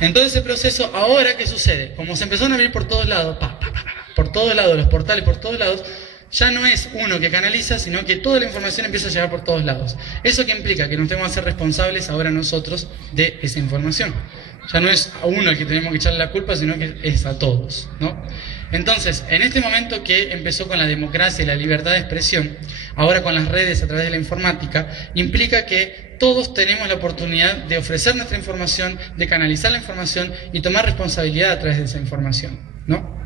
En todo ese proceso, ahora, ¿qué sucede? Como se empezaron a abrir por todos lados, por todos lados, los portales por todos lados, ya no es uno que canaliza, sino que toda la información empieza a llegar por todos lados. ¿Eso qué implica? Que nos tenemos que hacer responsables ahora nosotros de esa información. Ya no es a uno al que tenemos que echarle la culpa, sino que es a todos, ¿no? Entonces, en este momento que empezó con la democracia y la libertad de expresión, ahora con las redes a través de la informática, implica que todos tenemos la oportunidad de ofrecer nuestra información, de canalizar la información y tomar responsabilidad a través de esa información, ¿no?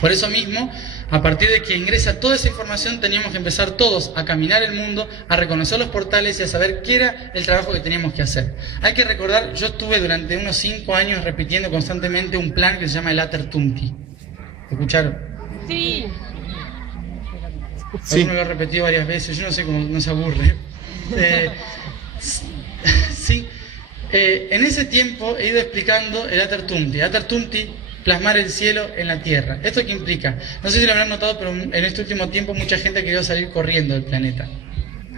Por eso mismo, a partir de que ingresa toda esa información, teníamos que empezar todos a caminar el mundo, a reconocer los portales y a saber qué era el trabajo que teníamos que hacer. Hay que recordar, yo estuve durante unos 5 años repitiendo constantemente un plan que se llama el Atertumti. ¿Escucharon? Sí. Alguno lo he repetido varias veces, yo no sé cómo no se aburre. Sí. En ese tiempo he ido explicando el Atertumti. Atertumti, plasmar el cielo en la tierra. ¿Esto qué implica? No sé si lo habrán notado, pero en este último tiempo mucha gente ha querido salir corriendo del planeta.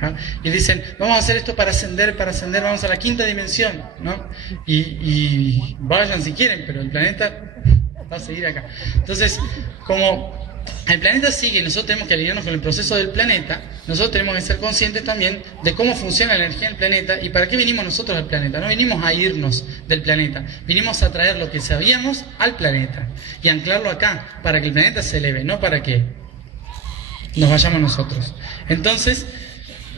¿Ah? Y dicen, vamos a hacer esto para ascender, vamos a la 5ª dimensión, ¿no? Y vayan si quieren, pero el planeta va a seguir acá. Entonces, como el planeta sigue y nosotros tenemos que alinearnos con el proceso del planeta, nosotros tenemos que ser conscientes también de cómo funciona la energía del planeta y para qué vinimos nosotros al planeta. No vinimos a irnos del planeta, vinimos a traer lo que sabíamos al planeta y anclarlo acá para que el planeta se eleve, no para que nos vayamos nosotros. Entonces,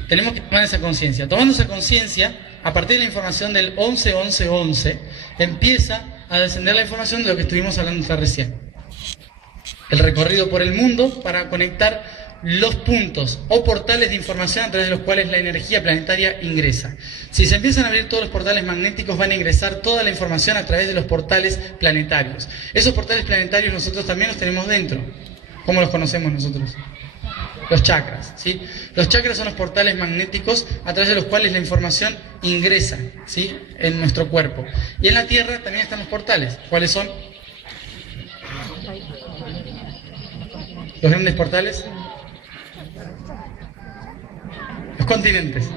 tenemos que tomar esa conciencia. Tomando esa conciencia, a partir de la información del 11-11-11, empieza a descender la información de lo que estuvimos hablando hasta recién. El recorrido por el mundo para conectar los puntos o portales de información a través de los cuales la energía planetaria ingresa. Si se empiezan a abrir todos los portales magnéticos, van a ingresar toda la información a través de los portales planetarios. Esos portales planetarios nosotros también los tenemos dentro. ¿Cómo los conocemos nosotros? Los chakras, ¿sí? Los chakras son los portales magnéticos a través de los cuales la información ingresa, ¿sí?, en nuestro cuerpo. Y en la Tierra también están los portales. ¿Cuáles son? Los grandes portales. Los continentes.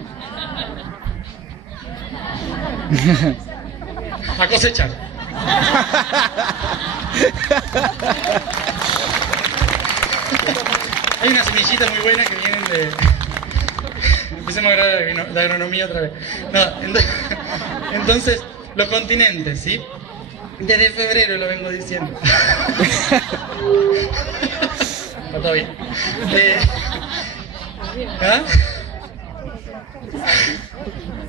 A cosechar. Hay unas semillitas muy buenas que vienen de... Empecemos a hablar de agronomía otra vez. No, entonces, los continentes, ¿sí? Desde febrero lo vengo diciendo. Está todo bien. ¿Ah?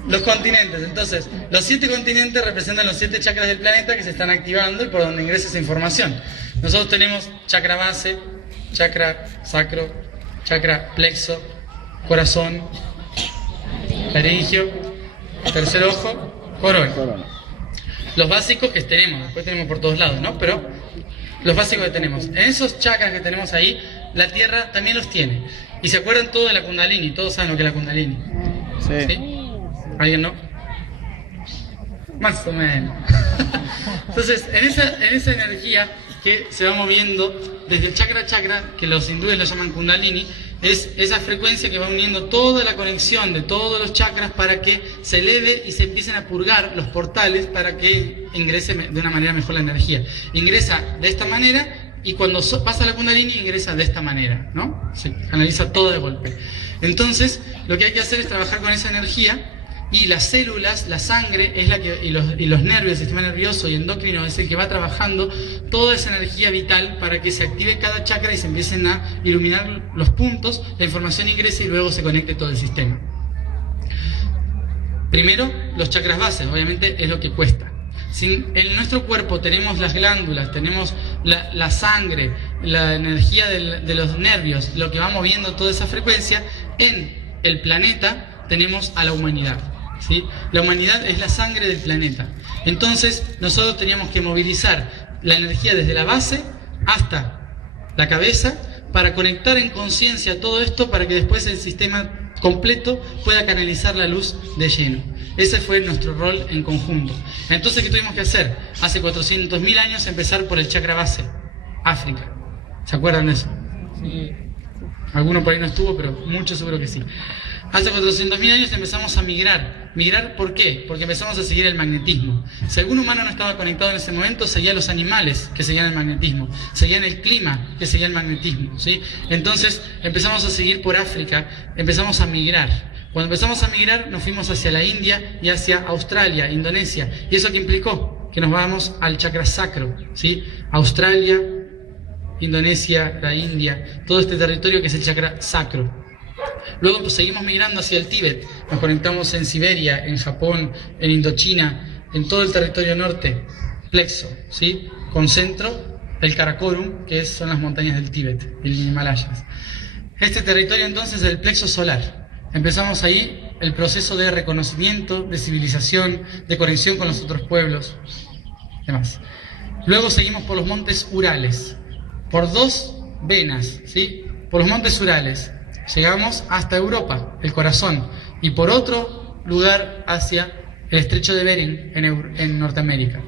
Los continentes. Entonces, los 7 continentes representan los 7 chakras del planeta que se están activando y por donde ingresa esa información. Nosotros tenemos chakra base, chakra sacro, chakra plexo, corazón, laringio, tercer ojo, corona. Los básicos que tenemos, después tenemos por todos lados, ¿no? Pero los básicos que tenemos. En esos chakras que tenemos ahí, la Tierra también los tiene. Y se acuerdan todos de la Kundalini, todos saben lo que es la Kundalini. ¿Sí? ¿Alguien no? Más o menos. Entonces, en esa energía que se va moviendo desde el chakra a chakra, que los hindúes lo llaman Kundalini, es esa frecuencia que va uniendo toda la conexión de todos los chakras para que se eleve y se empiecen a purgar los portales para que ingrese de una manera mejor la energía. Ingresa de esta manera y cuando pasa la Kundalini ingresa de esta manera, ¿no? Se canaliza todo de golpe. Entonces, lo que hay que hacer es trabajar con esa energía. Y las células, la sangre, es la que, y los nervios, el sistema nervioso y endocrino es el que va trabajando toda esa energía vital para que se active cada chakra y se empiecen a iluminar los puntos, la información ingrese y luego se conecte todo el sistema. Primero, los chakras bases, obviamente es lo que cuesta. Si en nuestro cuerpo tenemos las glándulas, tenemos la sangre, la energía de los nervios, lo que va moviendo toda esa frecuencia, en el planeta tenemos a la humanidad. ¿Sí? La humanidad es la sangre del planeta. Entonces nosotros teníamos que movilizar la energía desde la base hasta la cabeza para conectar en conciencia todo esto para que después el sistema completo pueda canalizar la luz de lleno. Ese fue nuestro rol en conjunto. Entonces, ¿qué tuvimos que hacer? Hace 400.000 años empezar por el chakra base, África. ¿Se acuerdan de eso? Sí. Alguno por ahí no estuvo, pero muchos seguro que sí. Hace 400.000 años empezamos a migrar. ¿Migrar por qué? Porque empezamos a seguir el magnetismo. Si algún humano no estaba conectado en ese momento, seguía los animales que seguían el magnetismo, seguían el clima que seguía el magnetismo, ¿sí? Entonces empezamos a seguir por África, empezamos a migrar. Cuando empezamos a migrar nos fuimos hacia la India y hacia Australia, Indonesia. ¿Y eso qué implicó? Que nos vamos al chakra sacro, ¿sí? Australia, Indonesia, la India, todo este territorio que es el chakra sacro. Luego pues, seguimos migrando hacia el Tíbet, nos conectamos en Siberia, en Japón, en Indochina, en todo el territorio norte, plexo, ¿sí? Con centro el Karakorum, que son las montañas del Tíbet, el Himalayas. Este territorio entonces es el plexo solar. Empezamos ahí el proceso de reconocimiento, de civilización, de conexión con los otros pueblos, demás. Luego seguimos por los montes Urales, por dos venas, ¿sí? Por los montes Urales. Llegamos hasta Europa, el corazón, y por otro lugar hacia el estrecho de Bering en Norteamérica.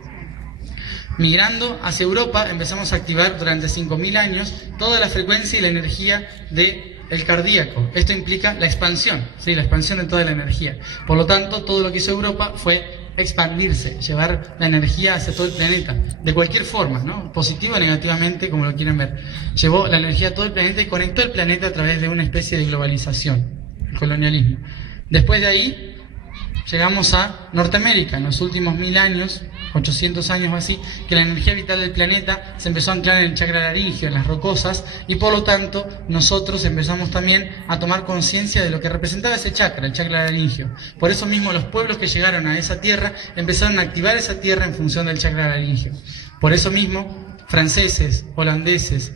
Migrando hacia Europa empezamos a activar durante 5.000 años toda la frecuencia y la energía del cardíaco. Esto implica la expansión, ¿sí? La expansión de toda la energía. Por lo tanto, todo lo que hizo Europa fue expandirse, llevar la energía hacia todo el planeta, de cualquier forma, ¿no? Positiva o negativamente, como lo quieran ver. Llevó la energía a todo el planeta y conectó el planeta a través de una especie de globalización, el colonialismo. Después de ahí, llegamos a Norteamérica, en los últimos 1000 años, 800 años o así, que la energía vital del planeta se empezó a anclar en el chakra laríngeo, en las rocosas, y por lo tanto nosotros empezamos también a tomar conciencia de lo que representaba ese chakra, el chakra laríngeo. Por eso mismo los pueblos que llegaron a esa tierra empezaron a activar esa tierra en función del chakra laríngeo. Por eso mismo franceses, holandeses,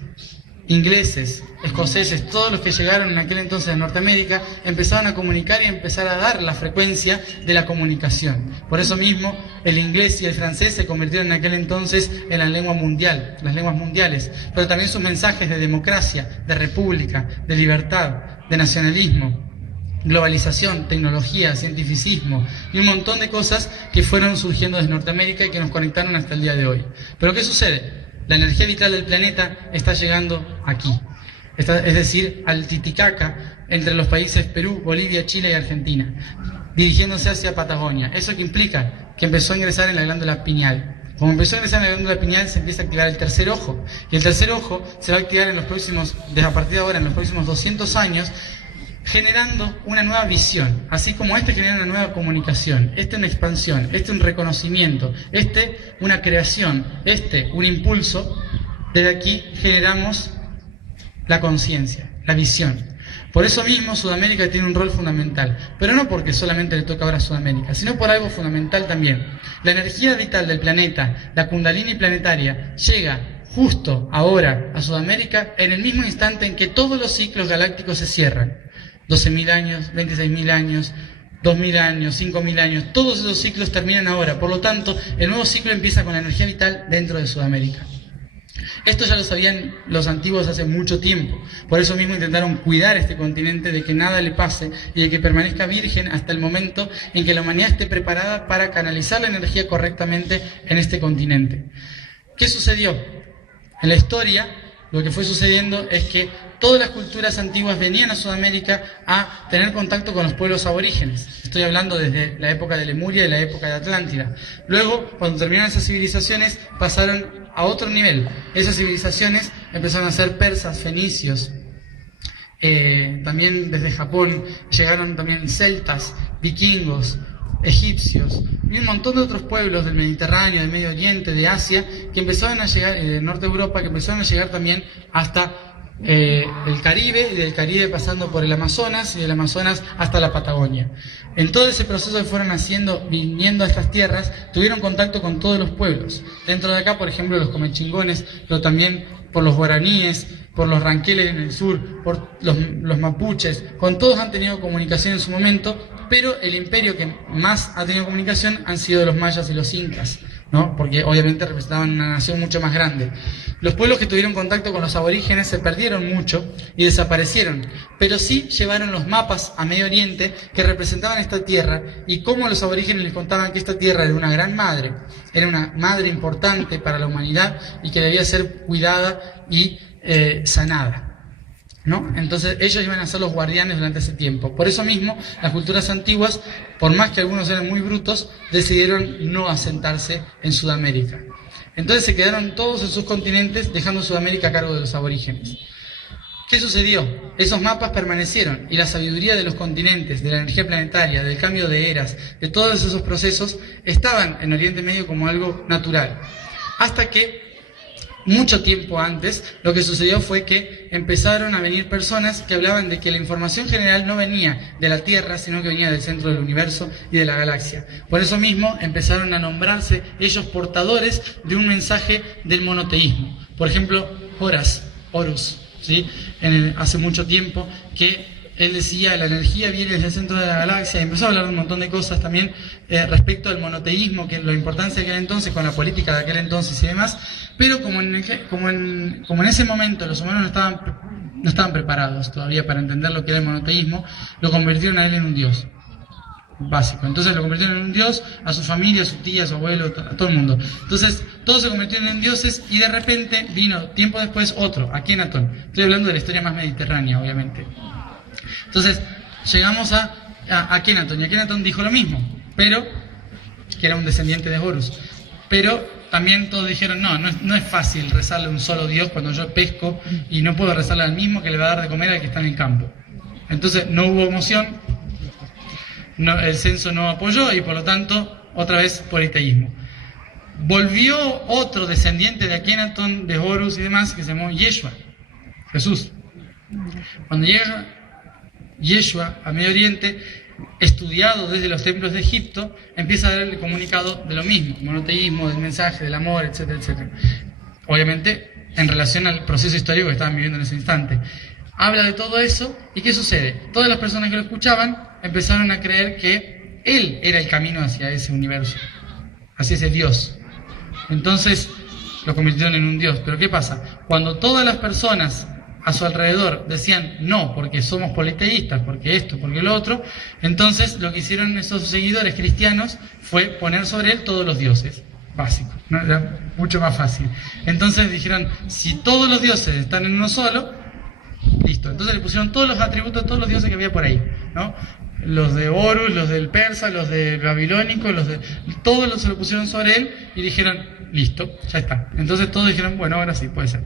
ingleses, escoceses, todos los que llegaron en aquel entonces a Norteamérica, empezaron a comunicar y empezar a dar la frecuencia de la comunicación. Por eso mismo, el inglés y el francés se convirtieron en aquel entonces en la lengua mundial, las lenguas mundiales, pero también sus mensajes de democracia, de república, de libertad, de nacionalismo, globalización, tecnología, cientificismo y un montón de cosas que fueron surgiendo desde Norteamérica y que nos conectaron hasta el día de hoy. Pero ¿qué sucede? La energía vital del planeta está llegando aquí, es decir, al Titicaca, entre los países Perú, Bolivia, Chile y Argentina, dirigiéndose hacia Patagonia. ¿Eso qué implica? Que empezó a ingresar en la glándula pineal. Como empezó a ingresar en la glándula pineal, se empieza a activar el tercer ojo, y el tercer ojo se va a activar desde a partir de ahora, en los próximos 200 años, generando una nueva visión, así como genera una nueva comunicación, una expansión, un reconocimiento, una creación, un impulso. Desde aquí generamos la conciencia, la visión. Por eso mismo Sudamérica tiene un rol fundamental, pero no porque solamente le toca ahora a Sudamérica, sino por algo fundamental también. La energía vital del planeta, la Kundalini planetaria, llega justo ahora a Sudamérica en el mismo instante en que todos los ciclos galácticos se cierran. 12.000 años, 26.000 años, 2.000 años, 5.000 años, todos esos ciclos terminan ahora. Por lo tanto, el nuevo ciclo empieza con la energía vital dentro de Sudamérica. Esto ya lo sabían los antiguos hace mucho tiempo. Por eso mismo intentaron cuidar este continente de que nada le pase y de que permanezca virgen hasta el momento en que la humanidad esté preparada para canalizar la energía correctamente en este continente. ¿Qué sucedió? En la historia, lo que fue sucediendo es que todas las culturas antiguas venían a Sudamérica a tener contacto con los pueblos aborígenes. Estoy hablando desde la época de Lemuria y la época de Atlántida. Luego, cuando terminaron esas civilizaciones, pasaron a otro nivel. Esas civilizaciones empezaron a ser persas, fenicios. También desde Japón llegaron también celtas, vikingos, egipcios y un montón de otros pueblos del Mediterráneo, del Medio Oriente, de Asia, que empezaron a llegar, del norte de Europa, que empezaron a llegar también hasta el Caribe, y del Caribe pasando por el Amazonas, y del Amazonas hasta la Patagonia. En todo ese proceso que fueron haciendo, viniendo a estas tierras, tuvieron contacto con todos los pueblos. Dentro de acá, por ejemplo, los comechingones, pero también por los guaraníes, por los ranqueles en el sur, por los mapuches, con todos han tenido comunicación en su momento, pero el imperio que más ha tenido comunicación han sido los mayas y los incas, ¿no? Porque obviamente representaban una nación mucho más grande. Los pueblos que tuvieron contacto con los aborígenes se perdieron mucho y desaparecieron, pero sí llevaron los mapas a Medio Oriente que representaban esta tierra y cómo los aborígenes les contaban que esta tierra era una gran madre, era una madre importante para la humanidad y que debía ser cuidada y sanada. ¿no? Entonces ellos iban a ser los guardianes durante ese tiempo. Por eso mismo, las culturas antiguas, por más que algunos eran muy brutos, decidieron no asentarse en Sudamérica. Entonces se quedaron todos en sus continentes, dejando Sudamérica a cargo de los aborígenes. ¿Qué sucedió? Esos mapas permanecieron y la sabiduría de los continentes, de la energía planetaria, del cambio de eras, de todos esos procesos, estaban en Oriente Medio como algo natural. Hasta que, mucho tiempo antes, lo que sucedió fue que empezaron a venir personas que hablaban de que la información general no venía de la Tierra, sino que venía del centro del universo y de la galaxia. Por eso mismo empezaron a nombrarse ellos portadores de un mensaje del monoteísmo. Por ejemplo, Horus, ¿sí? Hace mucho tiempo que él decía la energía viene desde el centro de la galaxia y empezó a hablar de un montón de cosas también respecto al monoteísmo, que la importancia de aquel entonces, con la política de aquel entonces y demás, pero como en ese momento los humanos no estaban preparados todavía para entender lo que era el monoteísmo, lo convirtieron a él en un dios básico. Entonces lo convirtieron en un dios, a su familia, a su tía, a su abuelo, a todo el mundo. Entonces todos se convirtieron en dioses y de repente vino tiempo después otro, Akenatón. Estoy hablando de la historia más mediterránea, obviamente. Entonces llegamos a Akenatón y Akenatón dijo lo mismo, pero que era un descendiente de Horus. Pero también todos dijeron, no es fácil rezarle a un solo dios cuando yo pesco y no puedo rezarle al mismo que le va a dar de comer al que está en el campo. Entonces no hubo emoción. El censo no apoyó y por lo tanto otra vez politeísmo. Volvió otro descendiente de Akenatón, de Horus y demás, que se llamó Yeshua, Jesús. Cuando llega Yeshua a Medio Oriente, estudiado desde los templos de Egipto, empieza a dar el comunicado de lo mismo, monoteísmo, del mensaje, del amor, etcétera, etcétera. Obviamente en relación al proceso histórico que estaban viviendo en ese instante. Habla de todo eso, ¿y qué sucede? Todas las personas que lo escuchaban empezaron a creer que él era el camino hacia ese universo, hacia ese Dios. Entonces lo convirtieron en un Dios. Pero ¿qué pasa? Cuando todas las personas a su alrededor decían no, porque somos politeístas, porque esto, porque lo otro, entonces lo que hicieron esos seguidores cristianos fue poner sobre él todos los dioses básicos, ¿no? Era mucho más fácil. Entonces dijeron, si todos los dioses están en uno solo, listo. Entonces le pusieron todos los atributos a todos los dioses que había por ahí, ¿no? Los de Horus, los del persa, los del babilónico, todos se lo pusieron sobre él y dijeron, listo, ya está. Entonces todos dijeron, bueno, ahora sí, puede ser.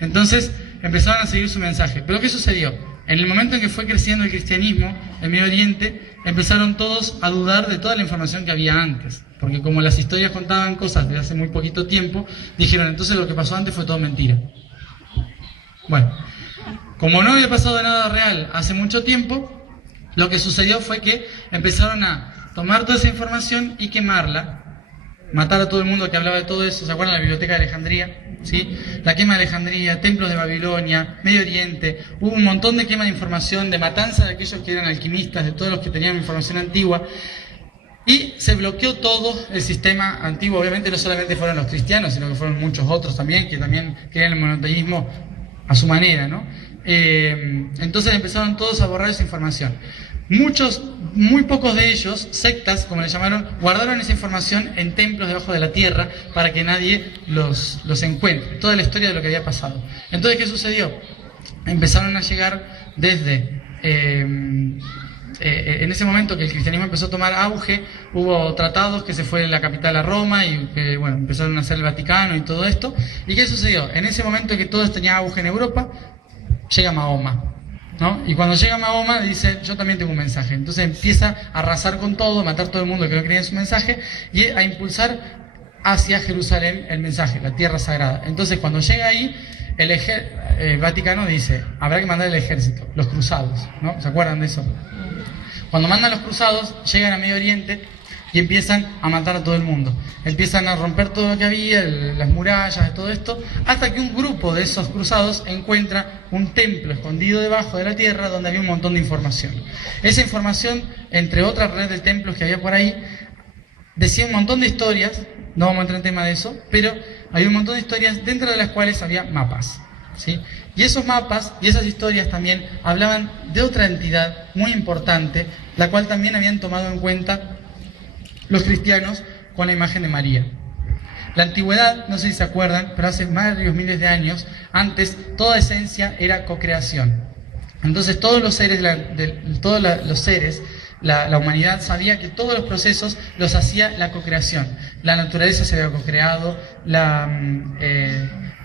Entonces empezaron a seguir su mensaje. Pero ¿qué sucedió? En el momento en que fue creciendo el cristianismo en Medio Oriente, empezaron todos a dudar de toda la información que había antes. Porque como las historias contaban cosas de hace muy poquito tiempo, dijeron, entonces lo que pasó antes fue todo mentira. Bueno, como no había pasado nada real hace mucho tiempo, lo que sucedió fue que empezaron a tomar toda esa información y quemarla, matar a todo el mundo que hablaba de todo eso. ¿Se acuerdan de la biblioteca de Alejandría? ¿Sí? La quema de Alejandría, templos de Babilonia, Medio Oriente. Hubo un montón de quema de información, de matanza de aquellos que eran alquimistas, de todos los que tenían información antigua. Y se bloqueó todo el sistema antiguo. Obviamente no solamente fueron los cristianos, sino que fueron muchos otros también, que también querían el monoteísmo a su manera, ¿no? Entonces empezaron todos a borrar esa información. Muy pocos de ellos, sectas, como le llamaron, guardaron esa información en templos debajo de la tierra para que nadie los encuentre. Toda la historia de lo que había pasado. Entonces, ¿qué sucedió? Empezaron a llegar desde... en ese momento que el cristianismo empezó a tomar auge, hubo tratados que se fue en la capital a Roma y que, bueno, empezaron a hacer el Vaticano y todo esto. ¿Y qué sucedió? En ese momento que todo tenía auge en Europa, llega Mahoma, ¿no? Y cuando llega Mahoma dice, yo también tengo un mensaje. Entonces empieza a arrasar con todo, a matar a todo el mundo que no creía en su mensaje y a impulsar hacia Jerusalén el mensaje, la tierra sagrada. Entonces cuando llega ahí, el Vaticano dice, habrá que mandar el ejército, los cruzados, ¿no? ¿Se acuerdan de eso? Cuando mandan los cruzados, llegan a Medio Oriente y empiezan a matar a todo el mundo. Empiezan a romper todo lo que había, las murallas, todo esto, hasta que un grupo de esos cruzados encuentra un templo escondido debajo de la tierra donde había un montón de información. Esa información, entre otras redes de templos que había por ahí, decía un montón de historias, no vamos a entrar en tema de eso, pero había un montón de historias dentro de las cuales había mapas, ¿sí? Y esos mapas y esas historias también hablaban de otra entidad muy importante, la cual también habían tomado en cuenta los cristianos con la imagen de María. La antigüedad, no sé si se acuerdan, pero hace varios miles de años, antes toda esencia era cocreación. Entonces todos los seres, la humanidad sabía que todos los procesos los hacía la cocreación. La naturaleza se había cocreado,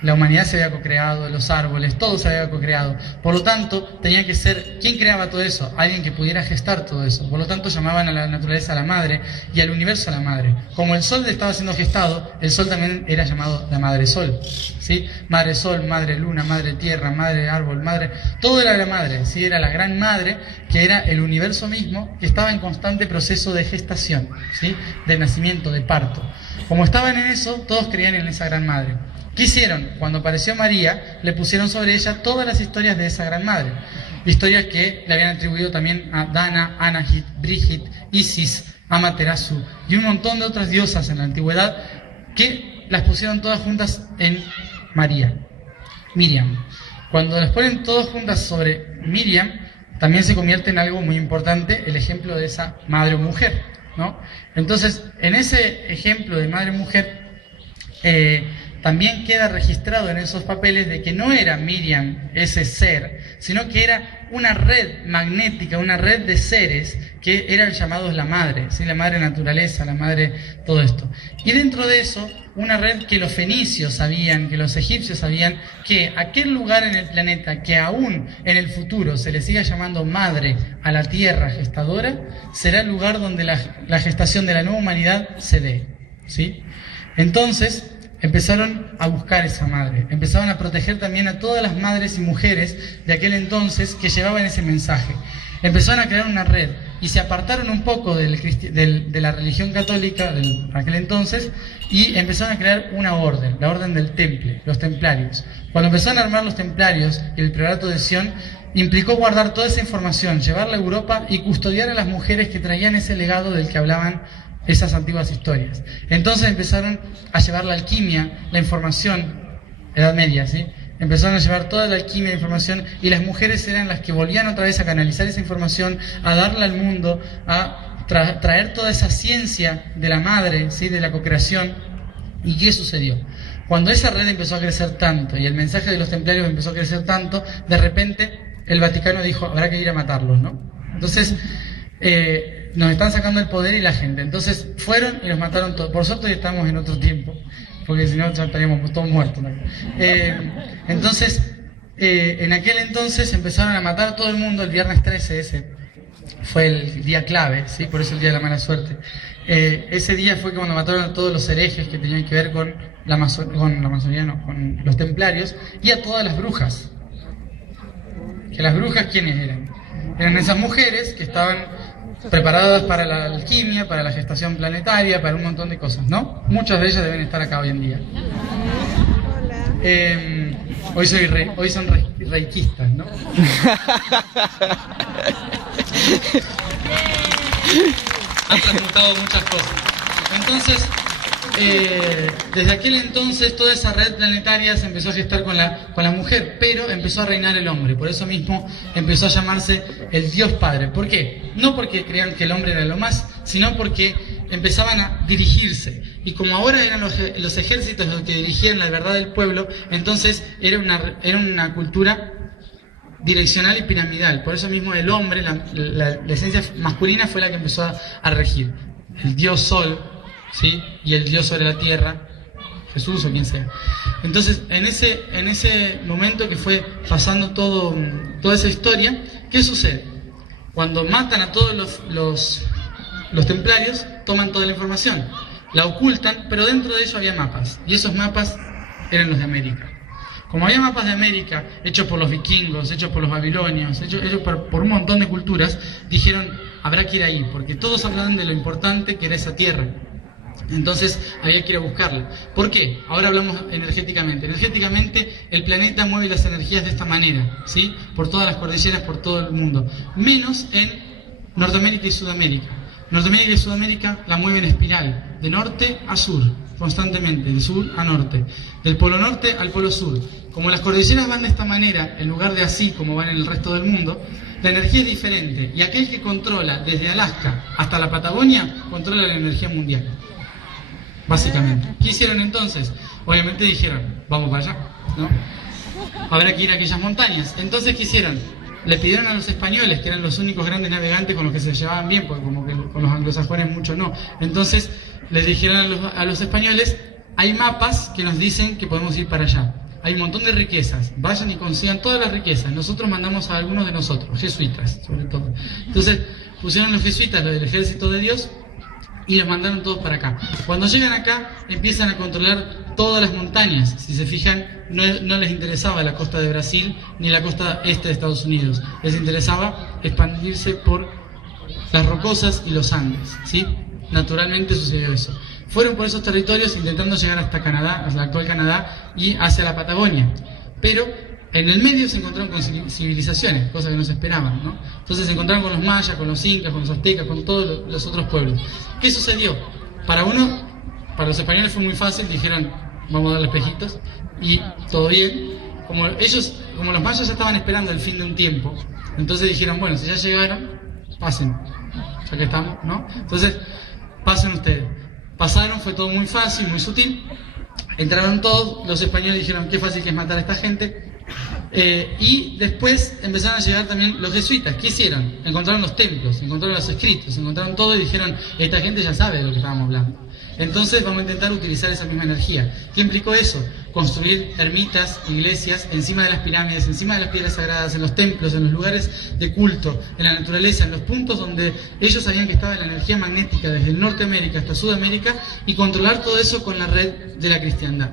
la humanidad se había cocreado, los árboles, todo se había cocreado. Por lo tanto, tenía que ser, ¿quién creaba todo eso? Alguien que pudiera gestar todo eso. Por lo tanto, llamaban a la naturaleza la madre y al universo la madre. Como el sol estaba siendo gestado, el sol también era llamado la madre sol, ¿sí? Madre sol, madre luna, madre tierra, madre árbol, madre... Todo era la madre, ¿sí? Era la gran madre, que era el universo mismo, que estaba en constante proceso de gestación, ¿sí? De nacimiento, de parto. Como estaban en eso, todos creían en esa gran madre. ¿Qué hicieron? Cuando apareció María, le pusieron sobre ella todas las historias de esa gran madre. Historias que le habían atribuido también a Dana, Anahit, Brigid, Isis, Amaterasu y un montón de otras diosas en la antigüedad que las pusieron todas juntas en Miriam. Cuando las ponen todas juntas sobre Miriam, también se convierte en algo muy importante el ejemplo de esa madre o mujer, ¿no? Entonces, en ese ejemplo de madre o mujer, también queda registrado en esos papeles de que no era Miriam ese ser, sino que era una red magnética, una red de seres que eran llamados la madre, ¿sí? La madre naturaleza, la madre todo esto. Y dentro de eso, una red que los fenicios sabían, que los egipcios sabían, que aquel lugar en el planeta que aún en el futuro se le siga llamando madre a la tierra gestadora, será el lugar donde la gestación de la nueva humanidad se dé, ¿sí? Entonces empezaron a buscar esa madre, empezaron a proteger también a todas las madres y mujeres de aquel entonces que llevaban ese mensaje. Empezaron a crear una red y se apartaron un poco de la religión católica de aquel entonces y empezaron a crear una orden, la orden del Temple, los templarios. Cuando empezaron a armar los templarios y el priorato de Sion, implicó guardar toda esa información, llevarla a Europa y custodiar a las mujeres que traían ese legado del que hablaban esas antiguas historias. Entonces empezaron a llevar la alquimia, la información, Edad Media, ¿sí? Empezaron a llevar toda la alquimia, la información, y las mujeres eran las que volvían otra vez a canalizar esa información, a darla al mundo, a traer toda esa ciencia de la madre, ¿sí? De la cocreación. ¿Y qué sucedió? Cuando esa red empezó a crecer tanto y el mensaje de los templarios empezó a crecer tanto, de repente el Vaticano dijo, habrá que ir a matarlos, ¿no? Entonces, nos están sacando el poder y la gente. Entonces fueron y los mataron todos. Por suerte estamos en otro tiempo, porque si no ya estaríamos todos muertos, ¿no? Entonces, en aquel entonces empezaron a matar a todo el mundo. El viernes 13 ese fue el día clave, ¿sí? Por eso el día de la mala suerte. Ese día fue cuando mataron a todos los herejes que tenían que ver con la Amazonía, no, con los templarios, y a todas las brujas. ¿Que las brujas quiénes eran? Eran esas mujeres que estaban preparadas para la alquimia, para la gestación planetaria, para un montón de cosas, ¿no? Muchas de ellas deben estar acá hoy en día. Hoy son reikistas, ¿no? Han transmutado muchas cosas. Entonces, desde aquel entonces toda esa red planetaria se empezó a gestar con la mujer, pero empezó a reinar el hombre. Por eso mismo empezó a llamarse el Dios Padre. ¿Por qué? No porque creían que el hombre era lo más, sino porque empezaban a dirigirse. Y como ahora eran los ejércitos los que dirigían la verdad del pueblo, entonces era una cultura direccional y piramidal. Por eso mismo el hombre, la esencia masculina fue la que empezó a regir. El Dios Sol, ¿sí? Y el Dios sobre la tierra, Jesús o quien sea. Entonces, en ese momento que fue pasando toda esa historia, ¿qué sucede? Cuando matan a todos los templarios, toman toda la información, la ocultan, pero dentro de ello había mapas, y esos mapas eran los de América. Como había mapas de América, hechos por los vikingos, hechos por los babilonios, hechos por un montón de culturas, dijeron, habrá que ir ahí, porque todos hablaban de lo importante que era esa tierra. Entonces había que ir a buscarla. ¿Por qué? Ahora hablamos energéticamente. Energéticamente el planeta mueve las energías de esta manera, ¿sí? Por todas las cordilleras, por todo el mundo. Menos en Norteamérica y Sudamérica. Norteamérica y Sudamérica la mueven en espiral, de norte a sur, constantemente, de sur a norte, del polo norte al polo sur. Como las cordilleras van de esta manera, en lugar de así como van en el resto del mundo, la energía es diferente. Y aquel que controla desde Alaska hasta la Patagonia, controla la energía mundial. Básicamente. ¿Qué hicieron entonces? Obviamente dijeron, vamos para allá, ¿no? Habrá que ir a aquellas montañas. Entonces, ¿qué hicieron? le pidieron a los españoles, que eran los únicos grandes navegantes con los que se llevaban bien, porque como que con los anglosajones mucho no. Entonces les dijeron a los españoles, hay mapas que nos dicen que podemos ir para allá. Hay un montón de riquezas, vayan y consigan todas las riquezas. Nosotros mandamos a algunos de nosotros, jesuitas sobre todo. Entonces pusieron los jesuitas, los del ejército de Dios, y los mandaron todos para acá. Cuando llegan acá, empiezan a controlar todas las montañas. Si se fijan, no les interesaba la costa de Brasil ni la costa este de Estados Unidos. Les interesaba expandirse por las Rocosas y los Andes, ¿sí? Naturalmente sucedió eso. Fueron por esos territorios intentando llegar hasta Canadá, hasta el actual Canadá y hacia la Patagonia. Pero en el medio se encontraron con civilizaciones, cosas que no se esperaban, ¿no? Entonces se encontraron con los mayas, con los incas, con los aztecas, con todos los otros pueblos. ¿Qué sucedió? Para los españoles fue muy fácil, dijeron, vamos a darle espejitos, y todo bien. Como los mayas ya estaban esperando el fin de un tiempo, entonces dijeron, bueno, si ya llegaron, pasen, ya que estamos, ¿no? Entonces, pasen ustedes. Pasaron, fue todo muy fácil, muy sutil. Entraron todos, los españoles dijeron, qué fácil que es matar a esta gente. Y después empezaron a llegar también los jesuitas. ¿Qué hicieron? Encontraron los templos, encontraron los escritos, encontraron todo y dijeron, esta gente ya sabe de lo que estábamos hablando. Entonces vamos a intentar utilizar esa misma energía. ¿Qué implicó eso? Construir ermitas, iglesias, encima de las pirámides, encima de las piedras sagradas, en los templos, en los lugares de culto, en la naturaleza, en los puntos donde ellos sabían que estaba la energía magnética desde el Norteamérica hasta Sudamérica, y controlar todo eso con la red de la cristiandad.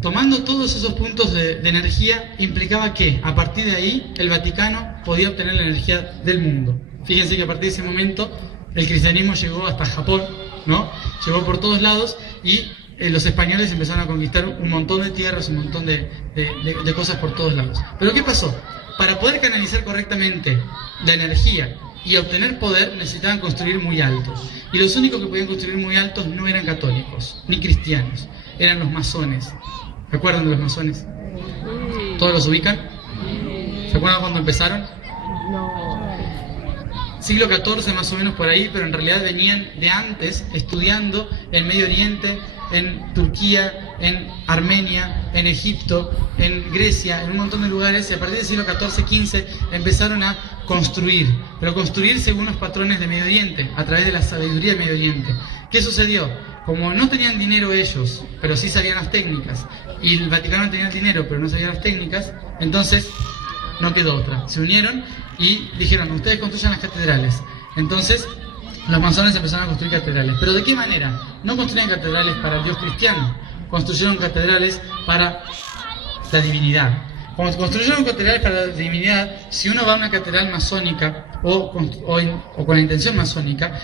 Tomando todos esos puntos de energía implicaba que a partir de ahí el Vaticano podía obtener la energía del mundo. Fíjense que a partir de ese momento el cristianismo llegó hasta Japón, ¿no? Llegó por todos lados y los españoles empezaron a conquistar un montón de tierras, un montón de cosas por todos lados. Pero ¿qué pasó? Para poder canalizar correctamente la energía y obtener poder necesitaban construir muy altos. Y los únicos que podían construir muy altos no eran católicos, ni cristianos, eran los masones. ¿Se acuerdan de los masones? ¿Todos los ubican? ¿Se acuerdan cuándo empezaron? Siglo XIV más o menos por ahí, pero en realidad venían de antes estudiando en Medio Oriente, en Turquía, en Armenia, en Egipto, en Grecia, en un montón de lugares, y a partir del siglo XIV-XV empezaron a construir, pero construir según los patrones de Medio Oriente, a través de la sabiduría de Medio Oriente. ¿Qué sucedió? Como no tenían dinero ellos, pero sí sabían las técnicas, y el Vaticano tenía el dinero, pero no sabía las técnicas, entonces no quedó otra. Se unieron y dijeron, ustedes construyan las catedrales. Entonces los masones empezaron a construir catedrales. ¿Pero de qué manera? No construían catedrales para el Dios cristiano, construyeron catedrales para la divinidad. Cuando construyeron catedrales para la divinidad, si uno va a una catedral masónica o con la intención masónica,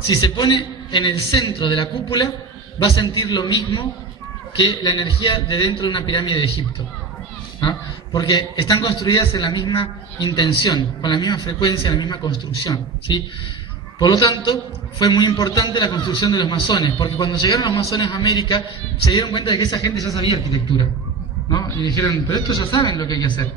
si se pone en el centro de la cúpula, va a sentir lo mismo que la energía de dentro de una pirámide de Egipto, ¿no? Porque están construidas en la misma intención, con la misma frecuencia, la misma construcción, ¿sí? Por lo tanto, fue muy importante la construcción de los masones, porque cuando llegaron los masones a América, se dieron cuenta de que esa gente ya sabía arquitectura, ¿no? Y dijeron, pero estos ya saben lo que hay que hacer.